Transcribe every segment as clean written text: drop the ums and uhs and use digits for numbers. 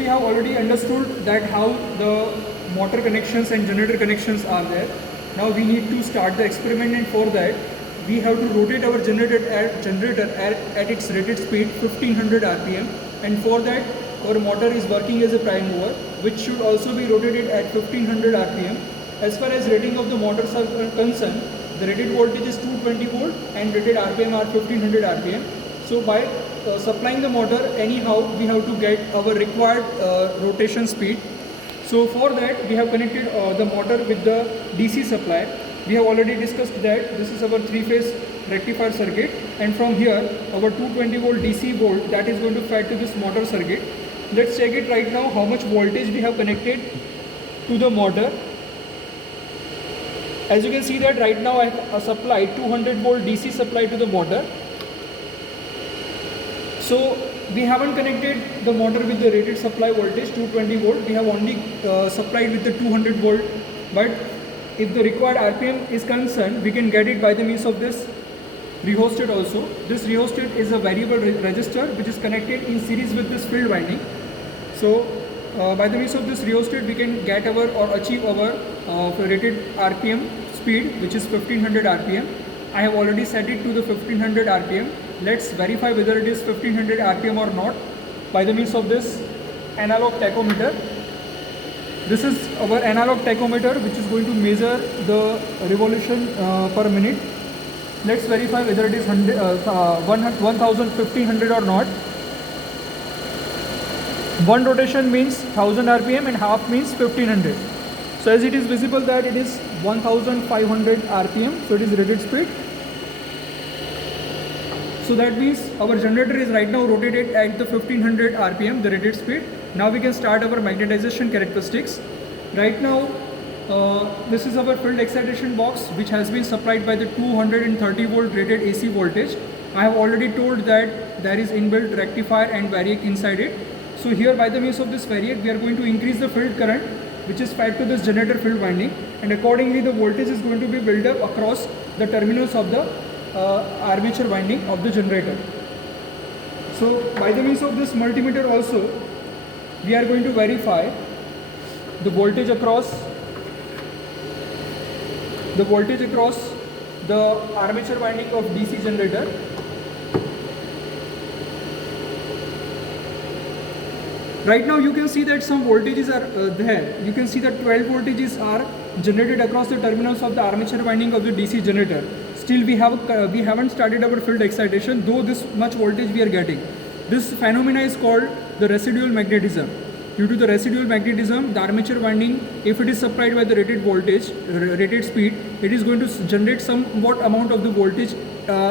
we have already understood that how the motor connections and generator connections are there. Now we need to start the experiment, and for that we have to rotate our generator at its rated speed 1500 rpm, and for that our motor is working as a prime mover, which should also be rotated at 1500 rpm. As far as rating of the motors are concerned, the rated voltage is 220 volt and rated rpm are 1500 rpm. So by supplying the motor, anyhow we have to get our required rotation speed. So for that we have connected the motor with the DC supply. We have already discussed that this is our 3-phase rectifier circuit, and from here our 220 volt DC volt that is going to fed to this motor circuit. Let's check it right now how much voltage we have connected to the motor. As you can see that right now I have supplied 200 volt DC supply to the motor. So we haven't connected the motor with the rated supply voltage 220 volt. We have only supplied with the 200 volt. But if the required RPM is concerned, we can get it by the means of this rehosted also. This rehosted is a variable resistor which is connected in series with this field winding. So by the means of this rehosted, we can get our or achieve our rated RPM speed, which is 1500 RPM. I have already set it to the 1500 RPM. Let's verify whether it is 1500 RPM or not by the means of this analog tachometer. This is our analog tachometer which is going to measure the revolution per minute. Let's verify whether it is 1500 or not. One rotation means 1000 RPM and half means 1500. So as it is visible that it is 1500 RPM, so it is rated speed. So that means our generator is right now rotated at the 1500 RPM, the rated speed. Now we can start our magnetization characteristics. Right now, this is our field excitation box which has been supplied by the 230 volt rated AC voltage. I have already told that there is inbuilt rectifier and variac inside it. So here by the means of this variac, we are going to increase the field current which is fed to this generator field winding, and accordingly the voltage is going to be built up across the terminals of the armature winding of the generator. So by the means of this multimeter also, we are going to verify the voltage across the armature winding of DC generator. Right now you can see that some voltages are there. You can see that 12 voltages are generated across the terminals of the armature winding of the DC generator. Still we haven't started our field excitation, though this much voltage we are getting. This phenomena is called the residual magnetism. Due to the residual magnetism, the armature winding, if it is supplied by the rated voltage, rated speed, it is going to generate somewhat amount of the voltage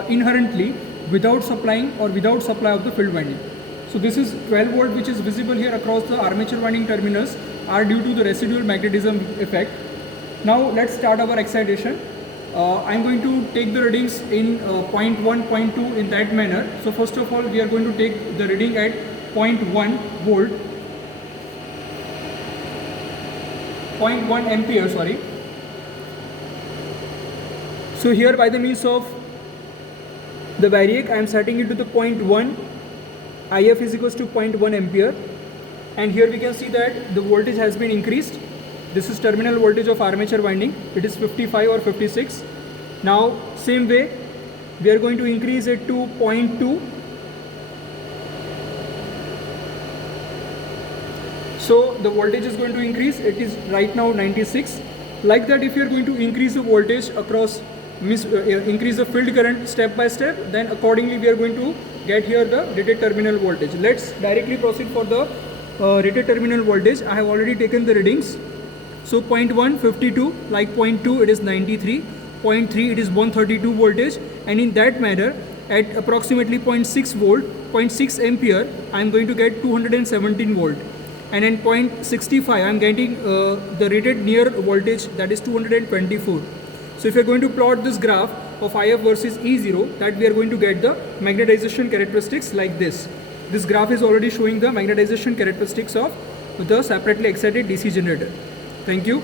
inherently without supplying or without supply of the field winding. So this is 12 volt which is visible here across the armature winding terminals are due to the residual magnetism effect. Now let's start our excitation. I am going to take the readings in 0.1, 0.2 in that manner. So first of all, we are going to take the reading at 0.1 volt, 0.1 ampere, sorry. So here by the means of the variac, I am setting it to the 0.1. IF is equals to 0.1 ampere, and here we can see that the voltage has been increased. This is terminal voltage of armature winding. It is 55 or 56. Now same way we are going to increase it to 0.2. So the voltage is going to increase. It is right now 96. Like that, if you are going to increase the voltage across, increase the field current step by step, then accordingly we are going to get here the rated terminal voltage. Let's directly proceed for the rated terminal voltage. I have already taken the readings. So 0.1 52, like 0.2 it is 93, 0.3 it is 132 voltage, and in that manner at approximately 0.6 volt, 0.6 ampere, I am going to get 217 volt, and in 0.65 I am getting the rated near voltage, that is 224. So if you are going to plot this graph of IF versus E0, that we are going to get the magnetization characteristics like this. This graph is already showing the magnetization characteristics of the separately excited DC generator. Thank you.